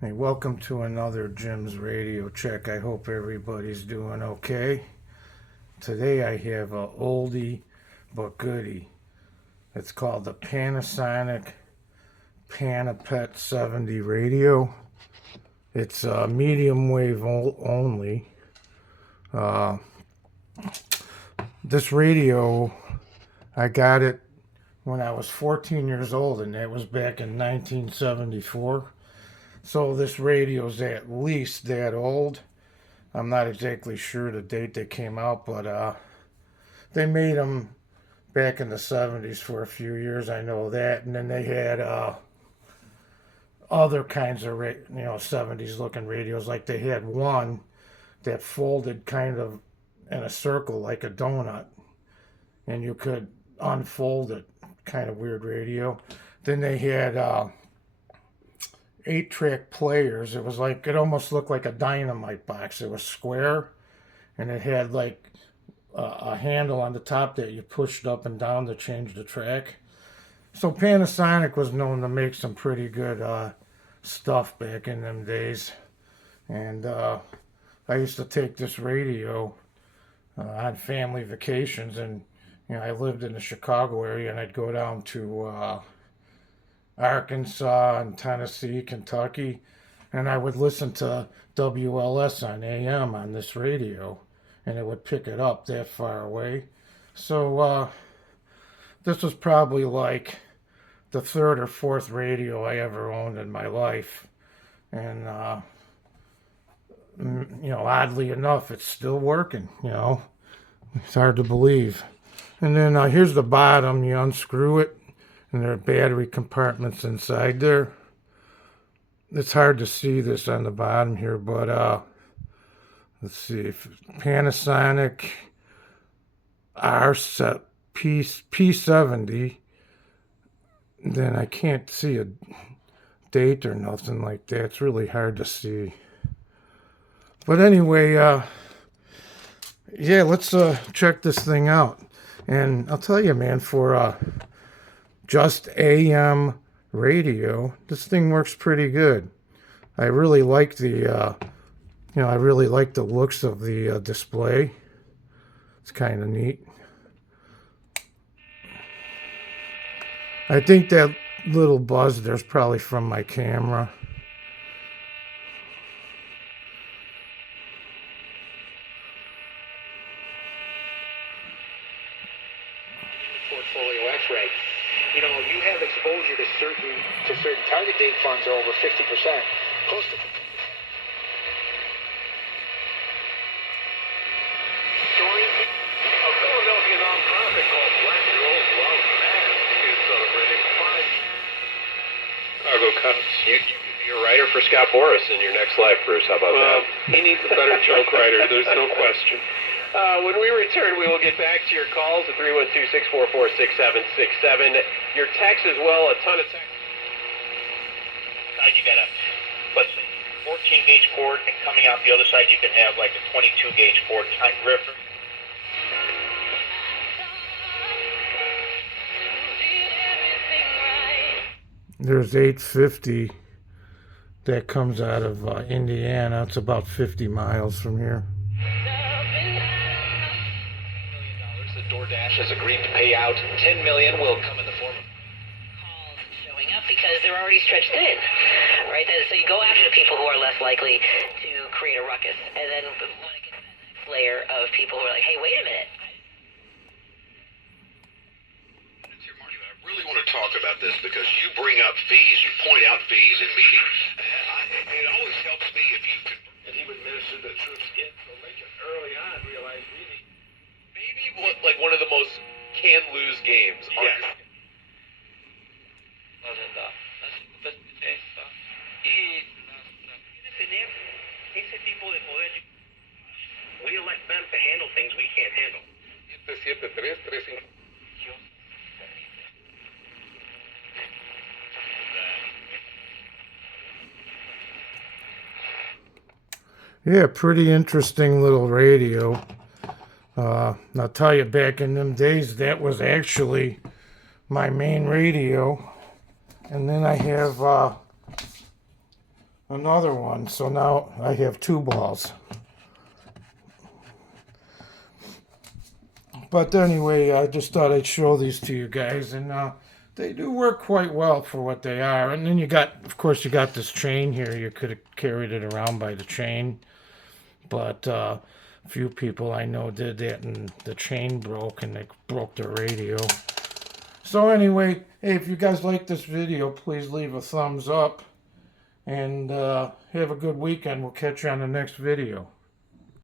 Hey, welcome to another Jim's Radio Check. I hope everybody's doing okay. Today I have a oldie but goodie. It's called the Panasonic PANAPET 70 radio. It's medium wave only. Uh, this radio, I got it when I was 14 years old, and that was back in 1974. So this radio's at least that old. I'm not exactly sure the date they came out, but they made them back in the 70s for a few years. I know that, and then they had other kinds of 70s looking radios. Like they had one that folded kind of in a circle like a donut, and you could unfold it. Kind of weird radio. Then they had 8-track players. It was like, it almost looked like a dynamite box. It was square, and it had like a handle on the top that you pushed up and down to change the track. So Panasonic was known to make some pretty good stuff back in them days. And I used to take this radio on family vacations, and I lived in the Chicago area, and I'd go down to Arkansas and Tennessee, Kentucky, and I would listen to WLS on AM on this radio, and it would pick it up that far away. So this was probably like the third or fourth radio I ever owned in my life, and oddly enough, it's still working. It's hard to believe. And then here's the bottom. You unscrew it, and there are battery compartments inside there. It's hard to see this on the bottom here, but let's see, if Panasonic P70, then I can't see a date or nothing like that. It's really hard to see. But anyway, yeah, let's check this thing out. And I'll tell you, man, for just AM radio, this thing works pretty good. I really like the looks of the display. It's kind of neat. I think that little buzz there's probably from my camera. Portfolio X-ray. You have exposure to certain target date funds are over 50%. Close to story. A Philadelphia nonprofit called Black Girls Love Math is celebrating 5 Chicago Cubs. You can be a writer for Scott Boras in your next life, Bruce. How about that? He needs a better joke writer. There's no question. When we return, we will get back to your calls at 312-644-6767. Your texts as well, a ton of texts. You got a, let's say, 14 gauge cord, and coming out the other side, you can have like a 22 gauge cord type river. There's 850 that comes out of Indiana. It's about 50 miles from here. DoorDash has agreed to pay out. $10 million will come in the form of calls showing up because they're already stretched thin, right? So you go after the people who are less likely to create a ruckus, and then want to get that next layer of people who are like, hey, wait a minute. I really want to talk about this because you bring up fees. You point out fees in meetings. It always helps me if you can. And he would minister the troops in so Lincoln early on realized really Maybe one of the most can-lose games. Yes. We elect them to handle things we can't handle. 773-35. Yeah, pretty interesting little radio. I'll tell you, back in them days, that was actually my main radio. And then I have another one. So now I have 2 balls. But anyway, I just thought I'd show these to you guys, and they do work quite well for what they are. And then you got, of course, you got this chain here. You could have carried it around by the chain, but a few people I know did that, and the chain broke, and they broke their radio. So anyway, hey, if you guys like this video, please leave a thumbs up, and have a good weekend. We'll catch you on the next video.